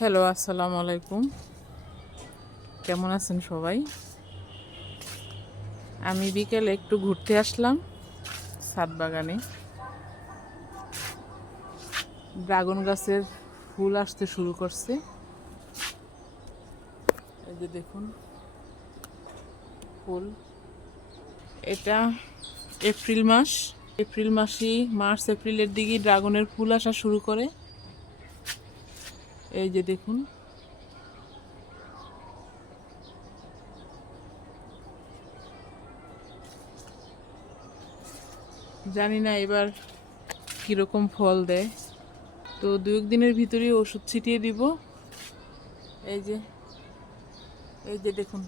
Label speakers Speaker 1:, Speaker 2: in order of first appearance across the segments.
Speaker 1: Hello আসসালামু আলাইকুম কেমন আছেন সবাই? আমি বিকেলে একটু ঘুরতে আসলাম ছাদ বাগানে। ড্রাগন গাছের ফুল আসতে শুরু করছে। এই যে দেখুন, ফুল। এটা এপ্রিল মাস। এপ্রিল মাসেই, মার্চ, এপ্রিলের দিকে ড্রাগনের ফুল আসা শুরু করে। এই যে দেখুন। জানি না এবার কীরকম ফল দেয়। তো দু দিনের ভিতরেই ওষুধ ছিটিয়ে দিব। এই যে এই যে দেখুন,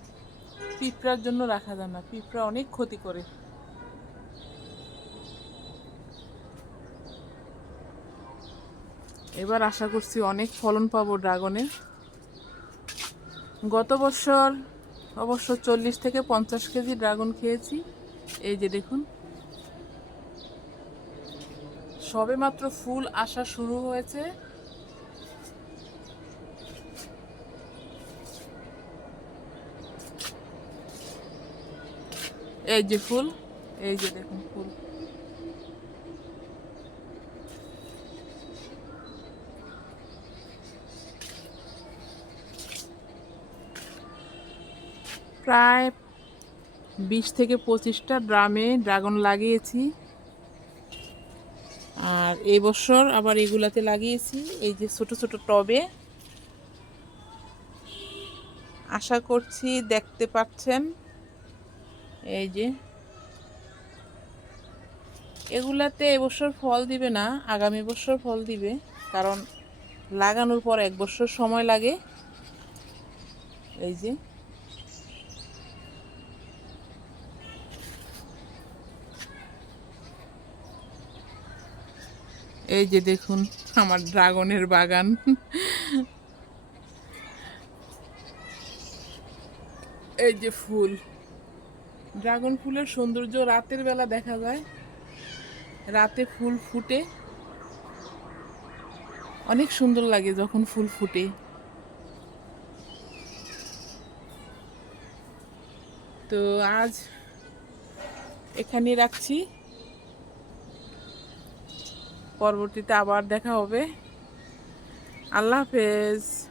Speaker 1: পিঁপড়ার জন্য রাখা যায় না, পিঁপড়া অনেক ক্ষতি করে। এবার আশা করছি অনেক ফলন পাবো ড্রাগনের গত বছর অবশ্য চল্লিশ থেকে পঞ্চাশ কেজি ড্রাগন খেয়েছি। এই যে দেখুন। সবে মাত্র ফুল আসা শুরু হয়েছে। এই যে ফুল, এই যে দেখুন ফুল। প্রায় বিশ থেকে পঁচিশটা ড্রামে ড্রাগন লাগিয়েছি। আর এই বছর আবার এগুলাতে লাগিয়েছি, এই যে ছোট ছোট টবে। আশা করছি দেখতে পাচ্ছেন, এই যে। এগুলাতে এবছর ফল দিবে না, আগামী বছর ফল দিবে, কারণ লাগানোর পর এক বছর সময় লাগে। এই যে। এই যে দেখুন, আমার ড্রাগনের বাগান। এই যে ফুল। ড্রাগন ফুলের সৌন্দর্য রাতের বেলা দেখা যায়। রাতে ফুল ফুটে। অনেক সুন্দর লাগে যখন ফুল ফুটে। তো আজ এখানে রাখছি। পরবর্তীতে আবার দেখা হবে। আল্লাহ হাফেজ।